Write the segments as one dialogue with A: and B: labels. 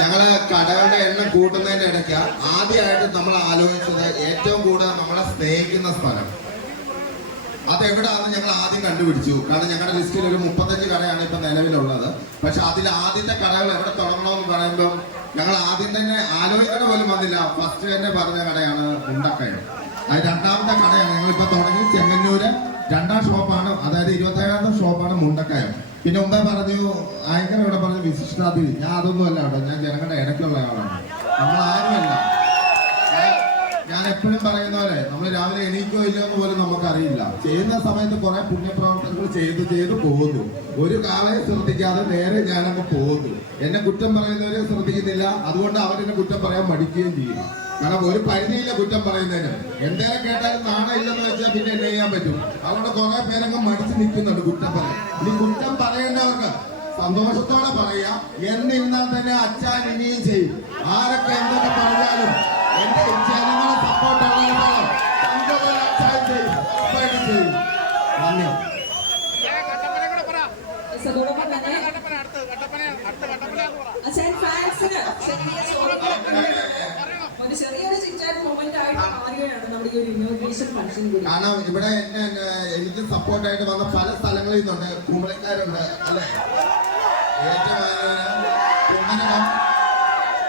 A: ഞങ്ങൾ കടകളുടെ എണ്ണം കൂട്ടുന്നതിന്റെ ഇടയ്ക്ക് ആദ്യമായിട്ട് നമ്മൾ ആലോചിച്ചത് ഏറ്റവും കൂടുതൽ നമ്മളെ സ്നേഹിക്കുന്ന സ്ഥലം. അതെവിടാന്ന് ഞങ്ങൾ ആദ്യം കണ്ടുപിടിച്ചു. കാരണം ഞങ്ങളുടെ ലിസ്റ്റിൽ ഒരു മുപ്പത്തഞ്ച് കടയാണ് ഇപ്പൊ നിലവിലുള്ളത്. പക്ഷെ അതിൽ ആദ്യത്തെ കടകൾ എവിടെ തുടങ്ങണമെന്ന് പറയുമ്പോൾ ഞങ്ങൾ ആദ്യം തന്നെ ആലോചിക്കണ പോലും വന്നില്ല. ഫസ്റ്റ് തന്നെ പറഞ്ഞ കടയാണ് ഉണ്ടക്കയം. അത് രണ്ടാമത്തെ കടയാണ്. ഞങ്ങളിപ്പോ തുടങ്ങി ചെങ്ങന്നൂര്. രണ്ടാം ഷോപ്പാണ് അതായത് ഇരുപത്തേഴാമത്തെ ഷോപ്പാണ് മുണ്ടക്കയം. പിന്നെ ഉമ്മ പറഞ്ഞു ആയക്കർ ഇവിടെ പറഞ്ഞു വിശിഷ്ടാതിഥി. ഞാൻ അതൊന്നും അല്ല കേട്ടോ ഞാൻ ജനങ്ങളുടെ ഇടയ്ക്കുള്ള ആളാണ്. നമ്മൾ ആരുമല്ല. എപ്പോഴും പറയുന്ന പോലെ നമ്മൾ രാവിലെ എണീക്കോ ഇല്ലയോ പോലും നമുക്കറിയില്ല. ചെയ്യുന്ന സമയത്ത് കുറെ പുണ്യപ്രവർത്തനങ്ങൾ ചെയ്ത് ചെയ്ത് പോകുന്നു. ഒരു കാളയെ ശ്രദ്ധിക്കാതെ നേരെ ഞാനങ്ങ് പോകുന്നു. എന്നെ കുറ്റം പറയുന്നവരെ ശ്രദ്ധിക്കുന്നില്ല. അതുകൊണ്ട് അവരെന്നെ കുറ്റം പറയാൻ മടിക്കുകയും ചെയ്യും. കാരണം ഒരു പരിധിയില്ല കുറ്റം പറയുന്നതിന്. എന്തേലും കേട്ടാലും നാണം ഇല്ലെന്ന് വെച്ചാൽ പിന്നെ എന്നെ ചെയ്യാൻ പറ്റും. അതുകൊണ്ട് കുറെ പേരങ്ങ് മടിച്ചു നിൽക്കുന്നുണ്ട് കുറ്റം പറയാൻ. ഇനി കുറ്റം പറയേണ്ടവർക്ക് സന്തോഷത്തോടെ പറയാ. എന്നിരുന്നാൽ തന്നെ അച്ഛൻ ഇനിയും ചെയ്യും. ആരൊക്കെ
B: അതോടൊപ്പം തന്നെ. അച്ഛൻ ഫാൻസിന് ഒരു ചെറിയൊരു ചിറ്റാൻ മൊമെന്റ് ആയിട്ട് മാറുകയാണ് നമ്മുടെ ഈ ഒരു ഇന്നോഗ്രേഷൻ ഫംഗ്ഷൻ കൂടി
A: കാരണം ഇവിടെ എന്നെ എനിക്ക് സപ്പോർട്ടായിട്ട് വന്ന പല സ്ഥലങ്ങളിൽ നിന്നുണ്ട്. കുമ്പളക്കാരുണ്ട് അല്ലെ? ഏറ്റവും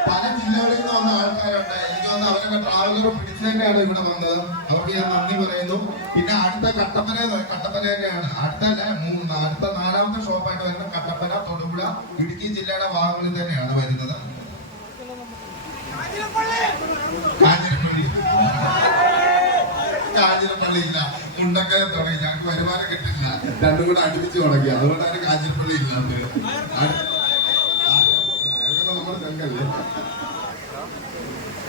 A: പല ജില്ലകളിൽ നിന്ന് വന്ന ആൾക്കാരുണ്ട്. എനിക്ക് തോന്നുന്നു അവരൊക്കെ ട്രാവലർ പിടിച്ചതിന്റെയാണ് ഇവിടെ വന്നത്. അവർക്ക് ഞാൻ നന്ദി പറയുന്നു. പിന്നെ അടുത്ത കട്ടപ്പന കട്ടപ്പന തന്നെയാണ് അടുത്തല്ല മൂന്ന് അടുത്ത നാലാമത്തെ ഷോപ്പായിട്ട് വരുന്നത് കട്ടപ്പന തൊടുപുഴ ഇടുക്കി ജില്ലയുടെ ഭാഗങ്ങളിൽ തന്നെയാണ് വരുന്നത്. കാഞ്ഞിരപ്പള്ളി. കാഞ്ഞിരപ്പള്ളി ഇല്ല മുണ്ടക്കയ തുടങ്ങി. ഞങ്ങൾക്ക് വരുമാനം കിട്ടില്ല. രണ്ടും കൂടെ അടുപ്പിച്ച് തുടങ്ങി. അതുകൊണ്ടാണ് കാഞ്ഞിരപ്പള്ളി ഇല്ലാത്തത്. നമ്മുടെ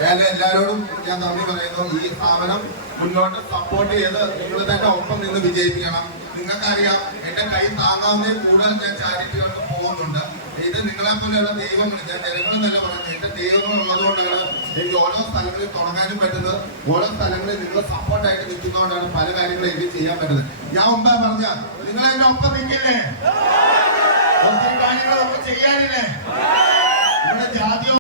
A: ഞാൻ എല്ലാവരോടും ഞാൻ നന്ദി പറയുന്നു. ഈ സ്ഥാപനം മുന്നോട്ട് സപ്പോർട്ട് ചെയ്ത് നിങ്ങൾ തന്നെ ഒപ്പം നിന്ന് വിജയിപ്പിക്കണം. നിങ്ങൾക്കറിയാം എന്റെ കൈ താങ്ങാവുന്നേ കൂടുതൽ ഞാൻ ചാരിറ്റികൾക്ക് പോകുന്നുണ്ട്. ഇത് നിങ്ങളെ പോലെയുള്ള ദൈവങ്ങൾ ഞാൻ ജനങ്ങൾ തന്നെ പറഞ്ഞു എന്റെ ദൈവങ്ങൾ ഉള്ളതുകൊണ്ടാണ് എനിക്ക് ഓരോ സ്ഥലങ്ങളിൽ തുടങ്ങാനും പറ്റുന്നത്. ഓരോ സ്ഥലങ്ങളിൽ നിങ്ങൾ സപ്പോർട്ടായിട്ട് നിൽക്കുന്നതുകൊണ്ടാണ് പല കാര്യങ്ങളും എനിക്ക് ചെയ്യാൻ പറ്റുന്നത്. ഞാൻ മുമ്പേ പറഞ്ഞ നിങ്ങൾ എന്റെ ഒപ്പം നിൽക്കില്ലേ ഒത്തിരി കാര്യങ്ങൾ നമുക്ക് ചെയ്യാനില്ലേ? ജാതിയോ